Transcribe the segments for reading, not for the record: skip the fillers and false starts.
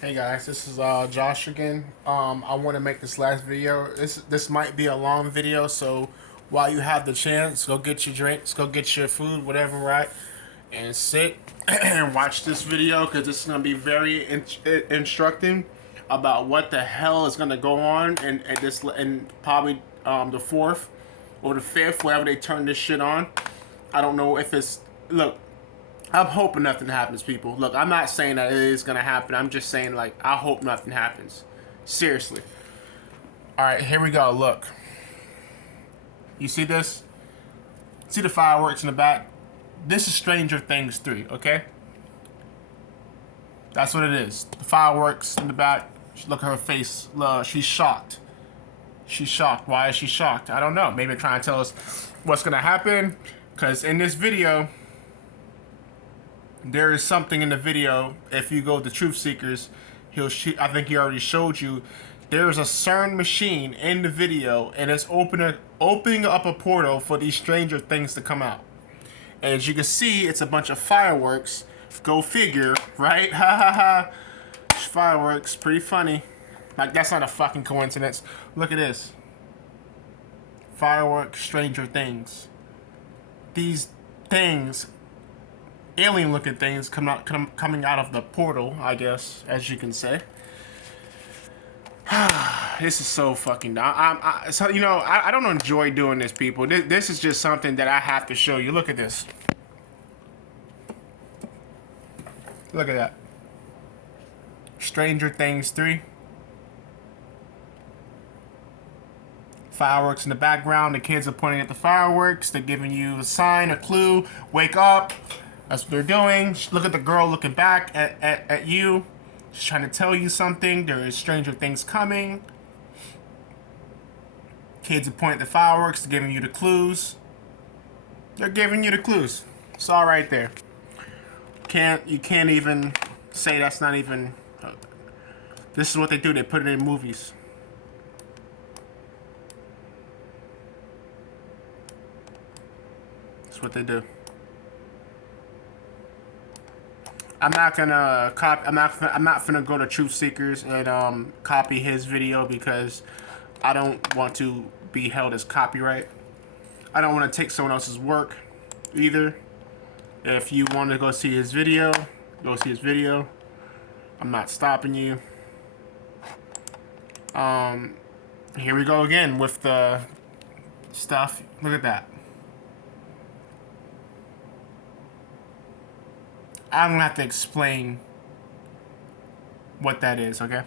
Hey guys, this is Josh again. I want to make this last video. This might be a long video, so while you have the chance, go get your drinks, go get your food, whatever, right? And sit and watch this video because this is gonna be very instructing about what the hell is gonna go on and probably the fourth or the fifth, wherever they turn this shit on. I don't know if it's look. I'm hoping nothing happens, people. Look, I'm not saying that it is gonna happen. I'm just saying, like, I hope nothing happens. Seriously. Alright, here we go. Look. You see this? See the fireworks in the back? This is Stranger Things 3, okay? That's what it is. The fireworks in the back. Look at her face. She's shocked. She's shocked. Why is she shocked? I don't know. Maybe they're trying to tell us what's gonna happen. Because in this video, there is something in the video. If you go to Truth Seekers, I think he already showed you. There's a CERN machine in the video, and it's opening up a portal for these Stranger Things to come out. And as you can see, it's a bunch of fireworks. Go figure, right? Ha ha ha. Fireworks, pretty funny. Like, that's not a fucking coincidence. Look at this. Fireworks, Stranger Things. These things, alien-looking things coming out of the portal, I guess, as you can say. This is so fucking dumb. I don't enjoy doing this, people. This is just something that I have to show you. Look at this. Look at that. Stranger Things 3. Fireworks in the background. The kids are pointing at the fireworks. They're giving you a sign, a clue. Wake up. That's what they're doing. Look at the girl looking back at you. She's trying to tell you something. There is Stranger Things coming. Kids are pointing at the fireworks. They're giving you the clues. They're giving you the clues. It's all right there. You can't even say that's not even... This is what they do. They put it in movies. That's what they do. I'm not gonna copy. I'm not gonna go to Truth Seekers and copy his video because I don't want to be held as copyright. I don't want to take someone else's work either. If you want to go see his video, go see his video. I'm not stopping you. Here we go again with the stuff. Look at that. I'm gonna have to explain what that is, okay?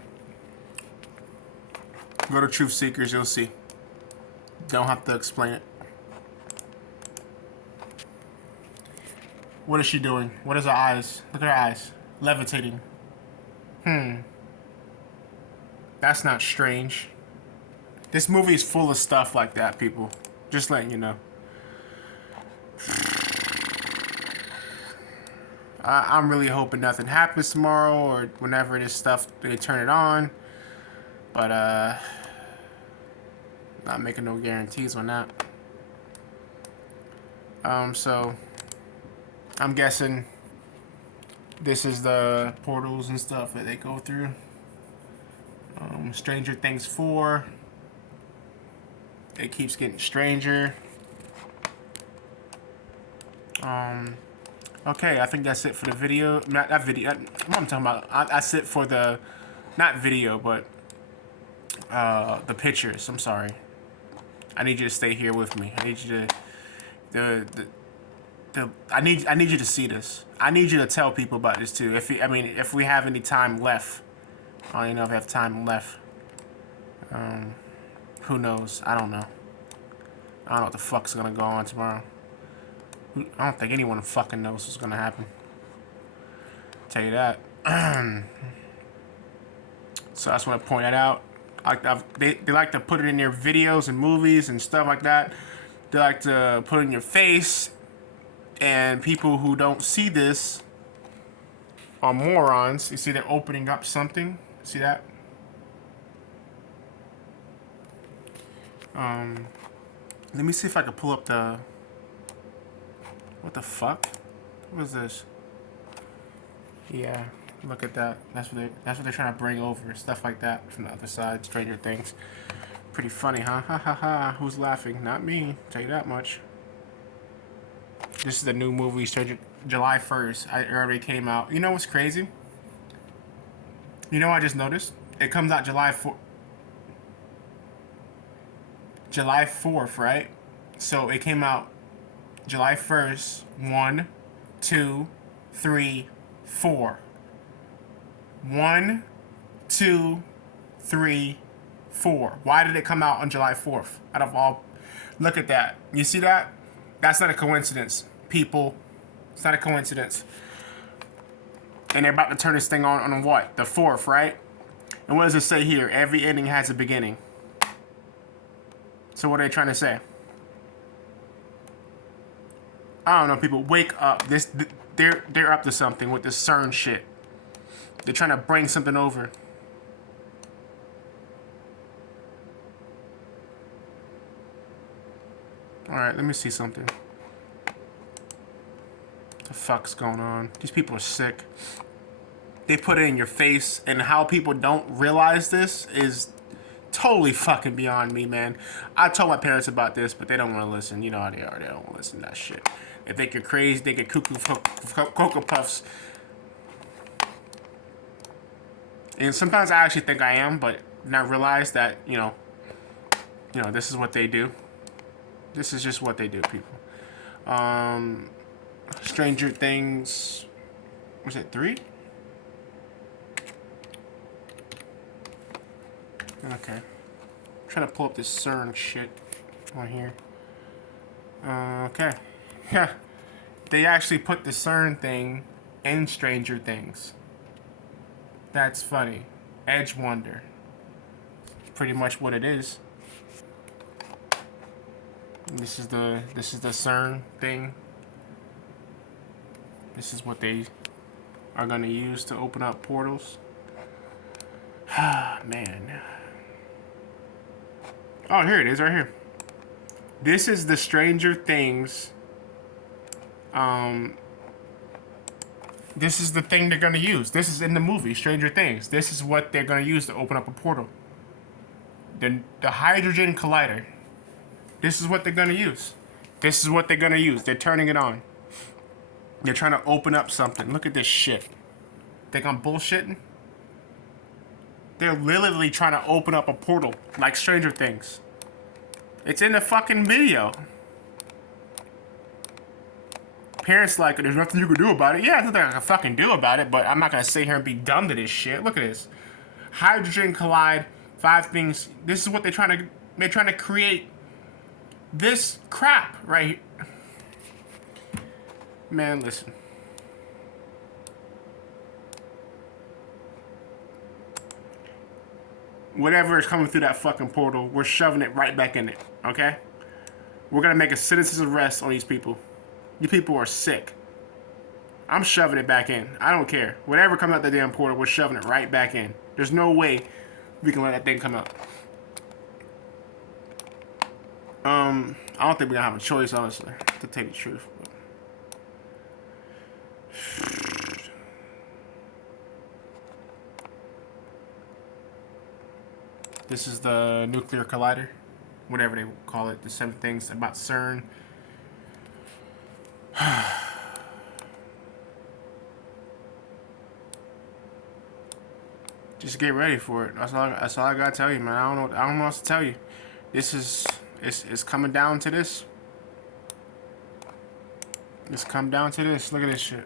Go to Truth Seekers, you'll see. Don't have to explain it. What is she doing? What is her eyes? Look at her eyes. Levitating. That's not strange. This movie is full of stuff like that, people. Just letting you know. I'm really hoping nothing happens tomorrow or whenever this stuff, they turn it on. But, not making no guarantees on that. So, I'm guessing this is the portals and stuff that they go through. Stranger Things 4. It keeps getting stranger. Okay, I think that's it for the video. Not that video. What I'm talking about. That's it for the, not video, but the pictures. I'm sorry. I need you to stay here with me. I need you to, I need you to see this. I need you to tell people about this too. If we have any time left. I don't even know if we have time left. Who knows? I don't know. I don't know what the fuck's gonna go on tomorrow. I don't think anyone fucking knows what's gonna happen. Tell you that. So I just want to point that out. They like to put it in their videos and movies and stuff like that. They like to put it in your face. And people who don't see this are morons. You see they're opening up something. See that? Let me see if I can pull up the... What the fuck? What is this? Yeah. Look at that. That's what they're trying to bring over. Stuff like that from the other side. Stranger Things. Pretty funny, huh? Ha ha ha. Who's laughing? Not me. Tell you that much. This is the new movie, July 1st. It already came out. You know what's crazy? You know what I just noticed? It comes out July 4th, right? So it came out July 1st. 1, 2, 3, 4. 1, 2, 3, 4. Why did it come out on July 4th? Out of all... Look at that. You see that? That's not a coincidence, people. It's not a coincidence. And they're about to turn this thing on what? The 4th, right? And what does it say here? Every ending has a beginning. So what are they trying to say? I don't know, people. Wake up. They're up to something with this CERN shit. They're trying to bring something over. Alright, let me see something. What the fuck's going on? These people are sick. They put it in your face, and how people don't realize this is totally fucking beyond me, man. I told my parents about this, but they don't want to listen. You know how they are. They don't want to listen to that shit. They think you're crazy. They get cuckoo Cocoa Puffs. And sometimes I actually think I am, but not realize that, you know, this is what they do. This is just what they do, people. Stranger Things. Was it 3? Okay. I'm trying to pull up this CERN shit on here. Okay. Yeah. They actually put the CERN thing in Stranger Things. That's funny. Edge Wonder. Pretty much what it is. This is the CERN thing. This is what they are gonna use to open up portals. Ah, man. Oh, here it is, right here. This is the Stranger Things. This is the thing they're gonna use. This is in the movie, Stranger Things. This is what they're gonna use to open up a portal. The hydrogen collider. This is what they're gonna use. This is what they're gonna use. They're turning it on. They're trying to open up something. Look at this shit. Think I'm bullshitting? They're literally trying to open up a portal like Stranger Things. It's in the fucking video. Parents like, there's nothing you can do about it. Yeah, there's nothing I can fucking do about it, but I'm not gonna sit here and be dumb to this shit. Look at this. Hydrogen collide, 5 things. This is what they're trying to create this crap right here. Man, listen. Whatever is coming through that fucking portal, we're shoving it right back in it, okay? We're gonna make a citizen's arrest on these people. You people are sick. I'm shoving it back in. I don't care. Whatever comes out the damn portal, we're shoving it right back in. There's no way we can let that thing come out. I don't think we're gonna have a choice, honestly, to tell you the truth. This is the nuclear collider, whatever they call it. The 7 things about CERN. Just get ready for it. That's all I gotta tell you, man. I don't know what else to tell you. This is it's coming down to this. It's come down to this. Look at this shit.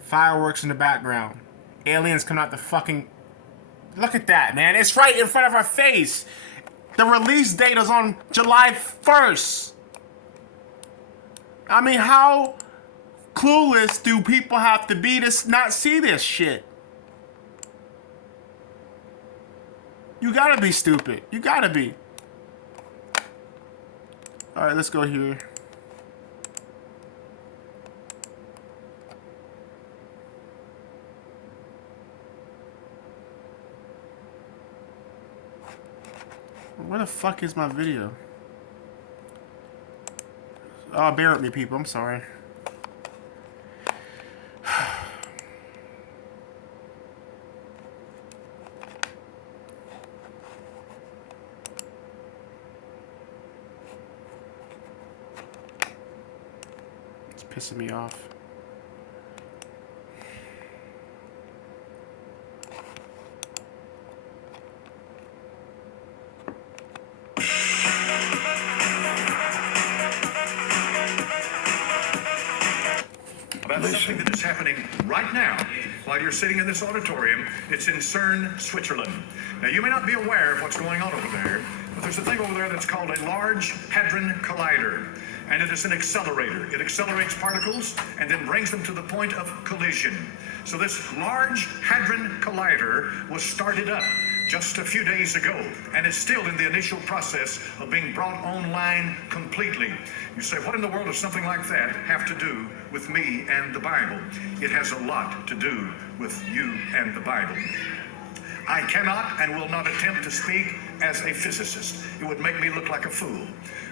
Fireworks in the background. Aliens coming out the fucking... Look at that, man. It's right in front of our face. The release date is on July 1st. I mean, how clueless do people have to be to not see this shit? You gotta be stupid. You gotta be. Alright, let's go here. Where the fuck is my video? Oh, bear with me, people. I'm sorry. pissing me off. About something that is happening right now while you're sitting in this auditorium. It's in CERN, Switzerland. Now, you may not be aware of what's going on over there, but there's a thing over there that's called a Large Hadron Collider, and it is an accelerator. It accelerates particles and then brings them to the point of collision. So this Large Hadron Collider was started up just a few days ago, and is still in the initial process of being brought online completely. You say, what in the world does something like that have to do with me and the Bible? It has a lot to do with you and the Bible. I cannot and will not attempt to speak as a physicist. It would make me look like a fool.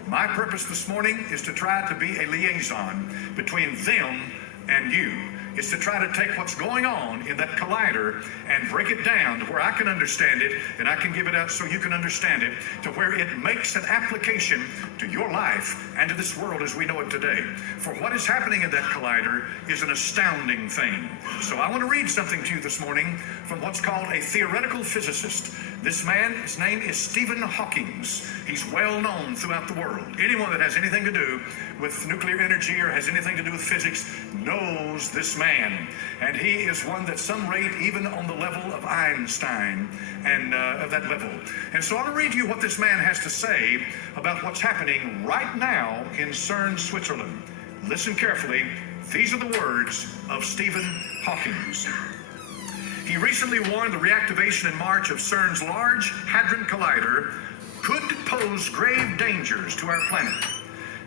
My purpose this morning is to try to be a liaison between them and you. Is to try to take what's going on in that collider and break it down to where I can understand it, and I can give it out so you can understand it, to where it makes an application to your life and to this world as we know it today. For what is happening in that collider is an astounding thing. So I want to read something to you this morning from what's called a theoretical physicist. This man, his name is Stephen Hawking. He's well known throughout the world. Anyone that has anything to do with nuclear energy or has anything to do with physics knows this man. And he is one that some rate even on the level of Einstein and of that level. And so I'll read you what this man has to say about what's happening right now in CERN, Switzerland. Listen carefully. These are the words of Stephen Hawking. He recently warned the reactivation in March of CERN's Large Hadron Collider could pose grave dangers to our planet.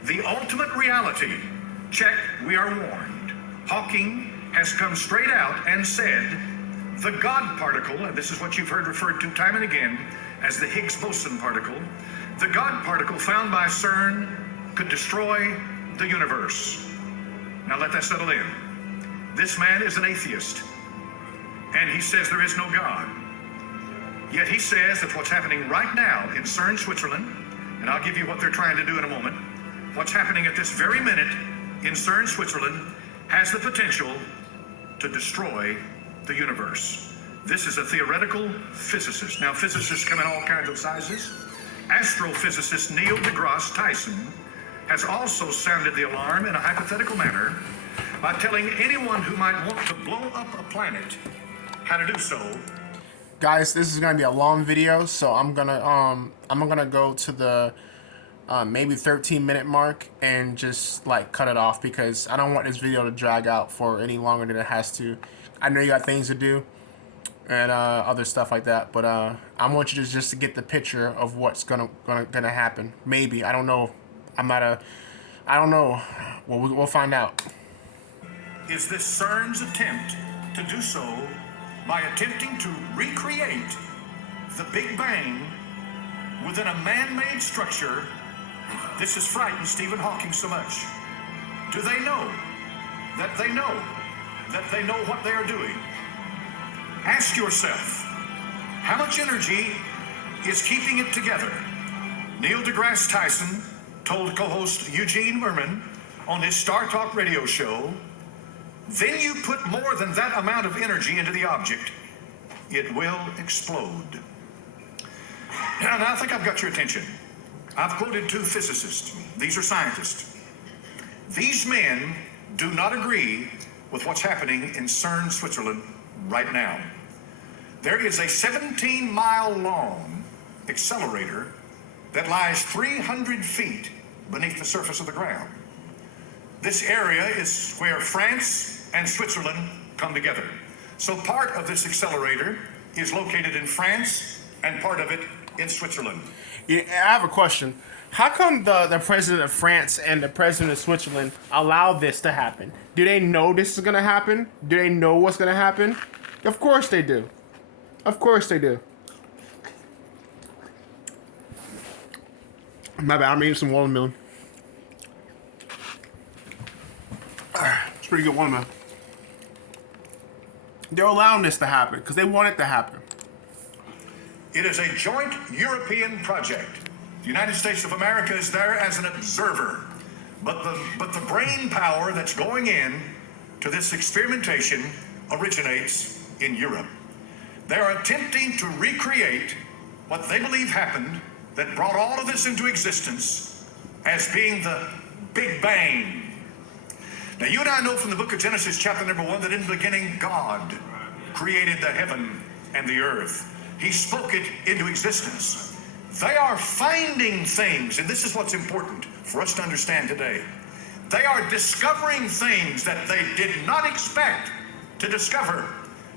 The ultimate reality, check, we are warned. Hawking has come straight out and said the God particle, and this is what you've heard referred to time and again as the Higgs boson particle, the God particle found by CERN could destroy the universe. Now let that settle in. This man is an atheist, and he says there is no God. Yet he says that what's happening right now in CERN, Switzerland, and I'll give you what they're trying to do in a moment, what's happening at this very minute in CERN, Switzerland, has the potential to destroy the universe. This is a theoretical physicist. Now, physicists come in all kinds of sizes. Astrophysicist Neil deGrasse Tyson has also sounded the alarm in a hypothetical manner by telling anyone who might want to blow up a planet how to do so. Guys, this is gonna be a long video, so I'm gonna go to the maybe 13-minute mark and just like cut it off, because I don't want this video to drag out for any longer than it has to. I know you got things to do and other stuff like that, but I want you to just to get the picture of what's gonna happen. Maybe, I don't know. I don't know. We'll find out. Is this CERN's attempt to do so by attempting to recreate the Big Bang within a man-made structure? This has frightened Stephen Hawking so much. Do they know that they know that they know what they are doing? Ask yourself, how much energy is keeping it together? Neil deGrasse Tyson told co-host Eugene Merman on his Star Talk radio show, then you put more than that amount of energy into the object, it will explode. Now I think I've got your attention. I've quoted two physicists. These are scientists. These men do not agree with what's happening in CERN, Switzerland right now. There is a 17-mile-long accelerator that lies 300 feet beneath the surface of the ground. This area is where France and Switzerland come together. So part of this accelerator is located in France and part of it in Switzerland. Yeah, I have a question. How come the president of France and the president of Switzerland allowed this to happen? Do they know this is going to happen? Do they know what's going to happen? Of course they do. Of course they do. My bad, I'm eating some watermelon. It's pretty good watermelon. They're allowing this to happen because they want it to happen. It is a joint European project. The United States of America is there as an observer. But the brain power that's going in to this experimentation originates in Europe. They are attempting to recreate what they believe happened that brought all of this into existence as being the Big Bang. Now, you and I know from the book of Genesis, chapter number 1, that in the beginning, God created the heaven and the earth. He spoke it into existence. They are finding things, and this is what's important for us to understand today. They are discovering things that they did not expect to discover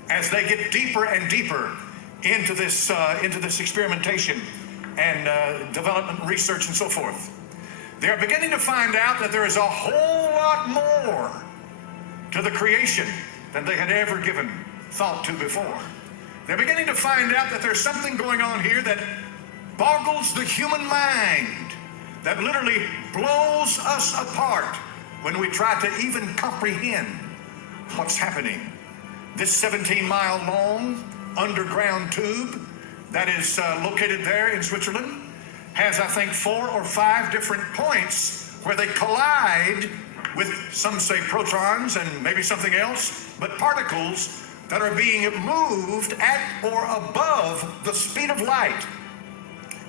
as they get deeper and deeper into this experimentation and development, research, and so forth. They are beginning to find out that there is a whole lot more to the creation than they had ever given thought to before. They're beginning to find out that there's something going on here that boggles the human mind, that literally blows us apart when we try to even comprehend what's happening. This 17-mile long underground tube that is located there in Switzerland has, I think, 4 or 5 different points where they collide with, some say protons and maybe something else, but particles that are being moved at or above the speed of light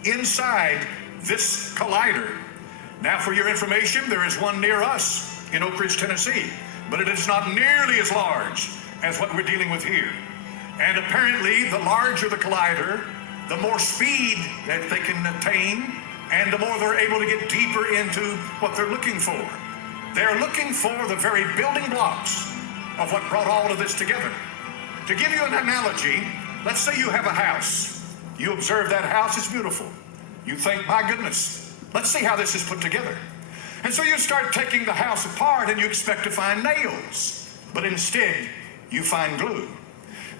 inside this collider. Now, for your information, there is one near us in Oak Ridge, Tennessee, but it is not nearly as large as what we're dealing with here. And apparently, the larger the collider, the more speed that they can attain, and the more they're able to get deeper into what they're looking for. They're looking for the very building blocks of what brought all of this together. To give you an analogy, let's say you have a house. You observe that house, it's beautiful. You think, my goodness, let's see how this is put together. And so you start taking the house apart and you expect to find nails, but instead you find glue.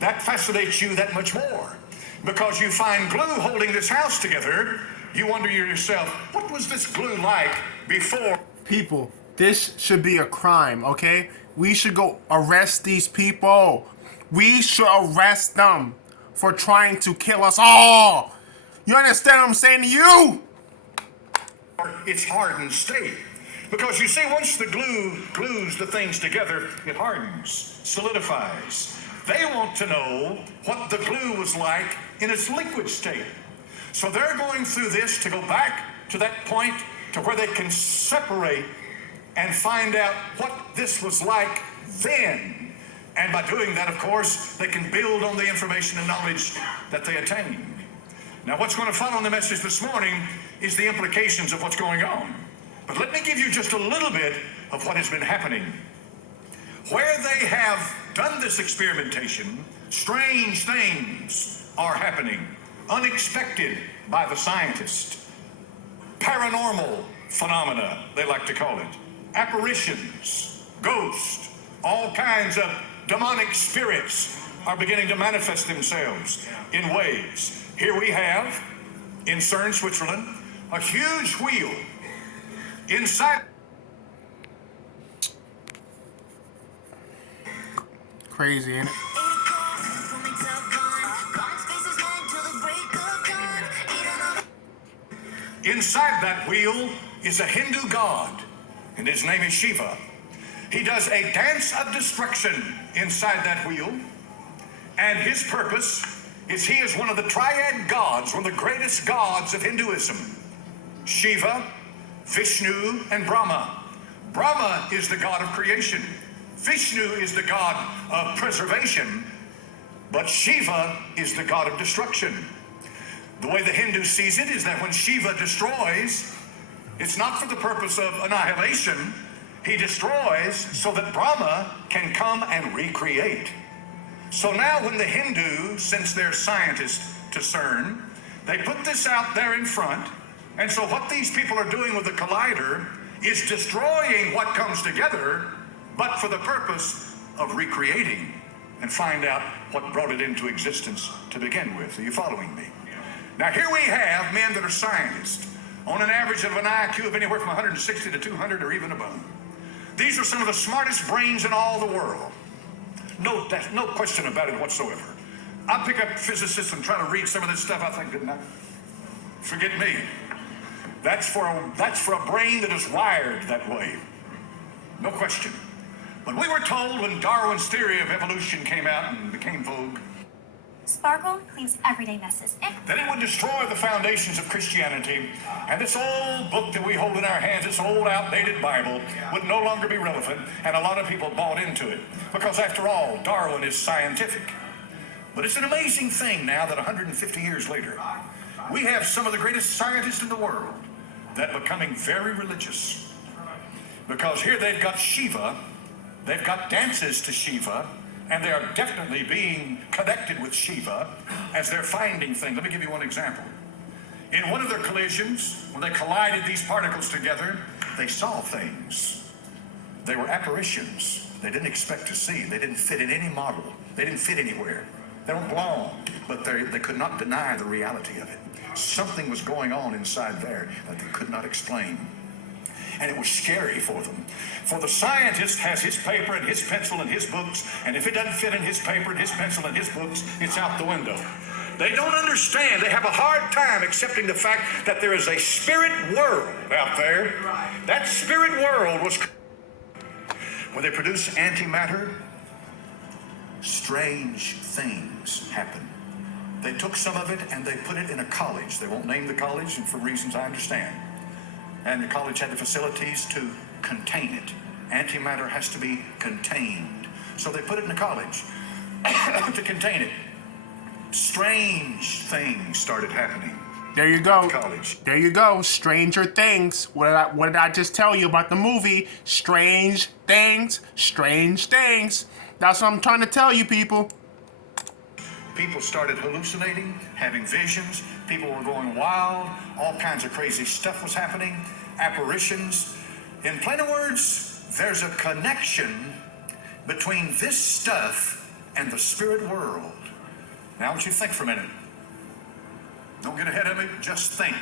That fascinates you that much more because you find glue holding this house together. You wonder to yourself, what was this glue like before? People, this should be a crime, okay? We should go arrest these people. We should arrest them for trying to kill us all. You understand what I'm saying to you? It's hardened state. Because you see, once the glue glues the things together, it hardens, solidifies. They want to know what the glue was like in its liquid state. So they're going through this to go back to that point to where they can separate and find out what this was like then. And by doing that, of course, they can build on the information and knowledge that they attained. Now, what's going to follow in the message this morning is the implications of what's going on. But let me give you just a little bit of what has been happening. Where they have done this experimentation, strange things are happening, unexpected by the scientists. Paranormal phenomena, they like to call it. Apparitions, ghosts, all kinds of demonic spirits are beginning to manifest themselves in ways. Here we have, in CERN, Switzerland, a huge wheel inside. Crazy, ain't it? Inside that wheel is a Hindu god, and his name is Shiva. He does a dance of destruction inside that wheel, and his purpose is he is one of the triad gods, one of the greatest gods of Hinduism. Shiva, Vishnu, and Brahma. Brahma is the god of creation. Vishnu is the god of preservation, but Shiva is the god of destruction. The way the Hindu sees it is that when Shiva destroys, it's not for the purpose of annihilation. He destroys so that Brahma can come and recreate. So now when the Hindu, since they're scientists to CERN, they put this out there in front, and so what these people are doing with the collider is destroying what comes together, but for the purpose of recreating and find out what brought it into existence to begin with. Are you following me? Now here we have men that are scientists on an average of an IQ of anywhere from 160 to 200 or even above. These are some of the smartest brains in all the world. No question about it whatsoever. I pick up physicists and try to read some of this stuff. I think, didn't I? Forget me. That's for a brain that is wired that way. No question. But we were told when Darwin's theory of evolution came out and became vogue, Sparkle cleans everyday messes. that it would destroy the foundations of Christianity, and this old book that we hold in our hands, this old outdated Bible, would no longer be relevant, and a lot of people bought into it. Because after all, Darwin is scientific. But it's an amazing thing now that 150 years later, we have some of the greatest scientists in the world that are becoming very religious. Because here they've got Shiva, they've got dances to Shiva, and they are definitely being connected with Shiva as they're finding things. Let me give you one example. In one of their collisions, when they collided these particles together, they saw things. They were apparitions they didn't expect to see. They didn't fit in any model. They didn't fit anywhere. They don't belong, but they could not deny the reality of it. Something was going on inside there that they could not explain. And it was scary for them. For the scientist has his paper and his pencil and his books, and if it doesn't fit in his paper and his pencil and his books, it's out the window. They don't understand. They have a hard time accepting the fact that there is a spirit world out there. That spirit world was when they produce antimatter, strange things happen. They took some of it and they put it in a college. They won't name the college, and for reasons I understand. And the college had the facilities to contain it. Antimatter has to be contained. So they put it in a college to contain it. Strange things started happening. There you go. College. There you go. Stranger Things. What did I just tell you about the movie? Strange Things. Strange Things. That's what I'm trying to tell you, people. People started hallucinating, having visions. People were going wild. All kinds of crazy stuff was happening. Apparitions. In plain words, there's a connection between this stuff and the spirit world. Now I want you to think for a minute. Don't get ahead of me, just think.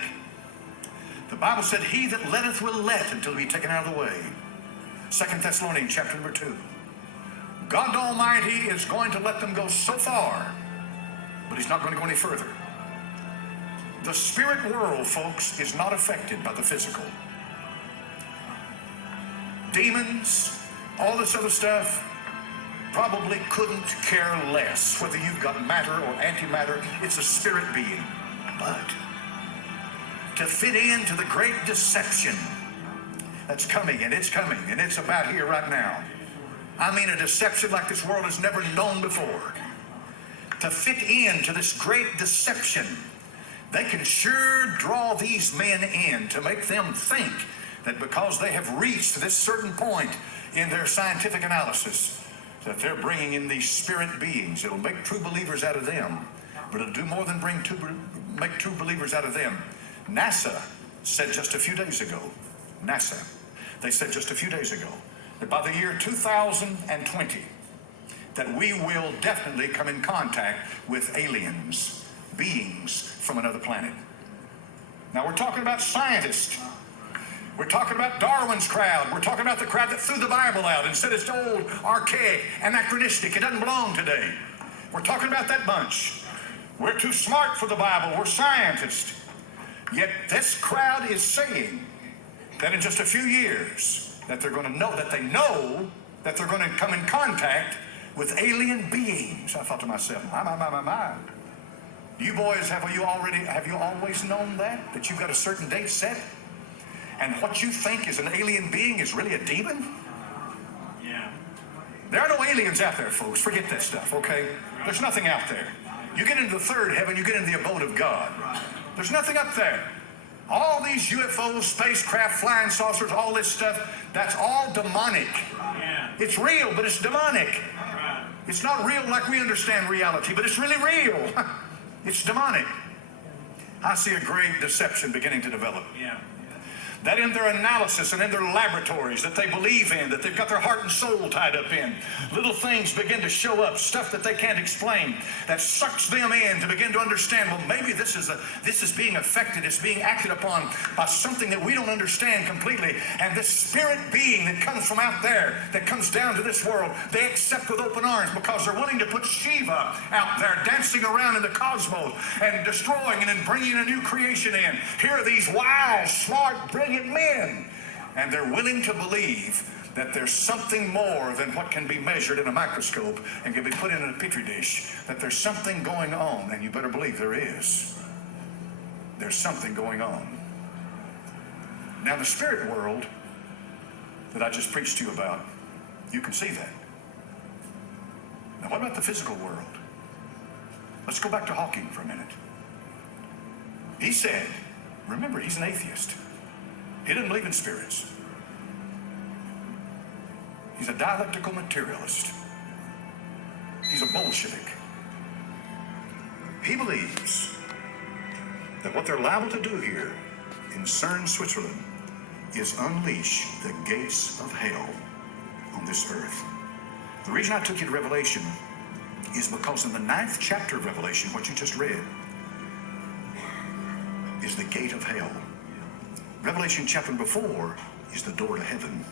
The Bible said, he that letteth will let until he be taken out of the way. 2 Thessalonians chapter number 2. God Almighty is going to let them go so far, but he's not going to go any further. The spirit world, folks, is not affected by the physical. Demons, all this other stuff, probably couldn't care less whether you've got matter or antimatter. It's a spirit being. But to fit into the great deception that's coming, and it's coming, and it's about here right now. I mean, a deception like this world has never known before. To fit into this great deception, they can sure draw these men in to make them think that because they have reached this certain point in their scientific analysis, that they're bringing in these spirit beings. It'll make true believers out of them, but it'll do more than make true believers out of them. NASA said just a few days ago, they said just a few days ago, that by the year 2020, that we will definitely come in contact with aliens, beings from another planet. Now we're talking about scientists. We're talking about Darwin's crowd. We're talking about the crowd that threw the Bible out and said it's old, archaic, anachronistic. It doesn't belong today. We're talking about that bunch. We're too smart for the Bible. We're scientists. Yet this crowd is saying that in just a few years that they're going to know that they're going to come in contact with alien beings. I thought to myself, my. You boys, have you always known that you've got a certain date set? And what you think is an alien being is really a demon? Yeah. There are no aliens out there, folks. Forget that stuff, okay? There's nothing out there. You get into the third heaven, you get into the abode of God. There's nothing up there. All these UFOs, spacecraft, flying saucers, all this stuff, that's all demonic. Yeah. It's real, but it's demonic. Right. It's not real like we understand reality, but it's really real. It's demonic. I see a great deception beginning to develop. Yeah. that in their analysis and in their laboratories that they believe in, that they've got their heart and soul tied up in, little things begin to show up, stuff that they can't explain, that sucks them in to begin to understand, well, maybe this is being affected, it's being acted upon by something that we don't understand completely. And this spirit being that comes from out there, that comes down to this world, they accept with open arms because they're willing to put Shiva out there dancing around in the cosmos and destroying and then bringing a new creation in. Here are these wise, smart, brilliant men, and they're willing to believe that there's something more than what can be measured in a microscope and can be put in a petri dish, that there's something going on, and you better believe there is. There's something going on. Now, the spirit world that I just preached to you about, you can see that. Now, what about the physical world? Let's go back to Hawking for a minute. He said, remember, he's an atheist. He didn't believe in spirits. He's a dialectical materialist. He's a Bolshevik. He believes that what they're liable to do here in CERN, Switzerland, is unleash the gates of hell on this earth. The reason I took you to Revelation is because in the 9th chapter of Revelation, what you just read, is the gate of hell. Revelation chapter number 4 is the door to heaven.